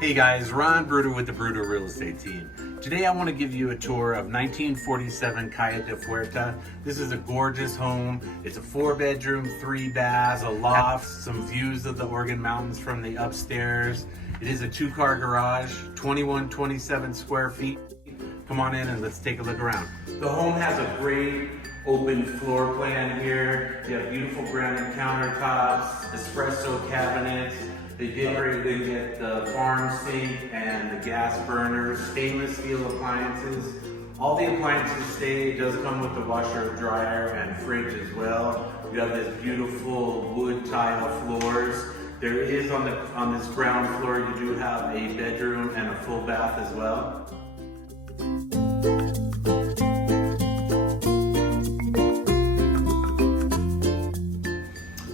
Hey guys, Ron Bruder with the Bruder Real Estate Team. Today I want to give you a tour of 1947 Calle de Fuerte. This is a gorgeous home. It's a 4-bedroom, 3-bath, a loft, some views of the Oregon Mountains from the upstairs. It is a 2-car garage, 2127 square feet. Come on in and let's take a look around. The home has a great open floor plan here. You have beautiful granite countertops, espresso cabinets. They did get the farm sink and the gas burners, stainless steel appliances. All the appliances stay. It does come with the washer, dryer, and fridge as well. You have this beautiful wood tile floors. There is on this ground floor, you do have a bedroom and a full bath as well.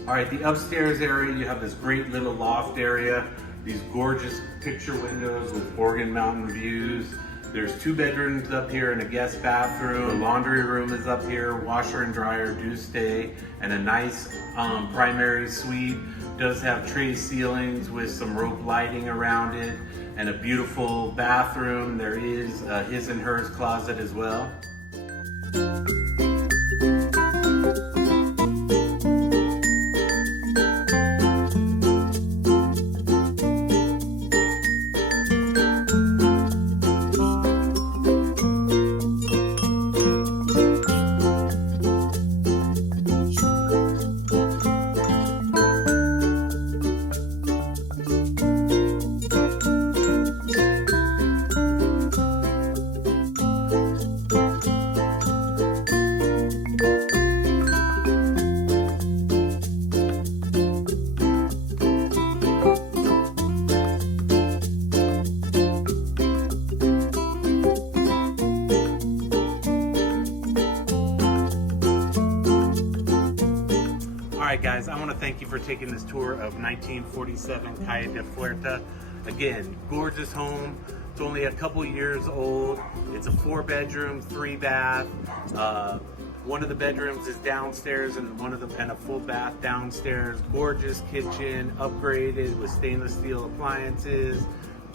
All right, the upstairs area, you have this great little loft area, these gorgeous picture windows with Oregon Mountain views. There's 2 bedrooms up here and a guest bathroom. The laundry room is up here, washer and dryer do stay, and a nice primary suite. Does have tray ceilings with some rope lighting around it, and a beautiful bathroom. There is a his and hers closet as well. Alright guys, I want to thank you for taking this tour of 1947 Calle de Fuerte. Again, gorgeous home. It's only a couple years old. It's a 4-bedroom, 3-bath. One of the bedrooms is downstairs and a full bath downstairs. Gorgeous kitchen, upgraded with stainless steel appliances,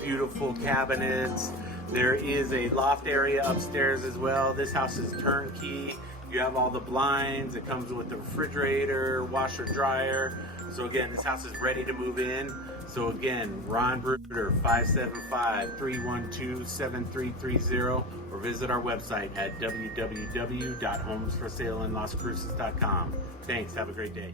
beautiful cabinets. There is a loft area upstairs as well. This house is turnkey. You have all the blinds. It comes with the refrigerator, washer, dryer. So again, this house is ready to move in. So again, Ron Bruder, 575-312-7330, or visit our website at www.homesforsaleinlascruces.com. Thanks, have a great day.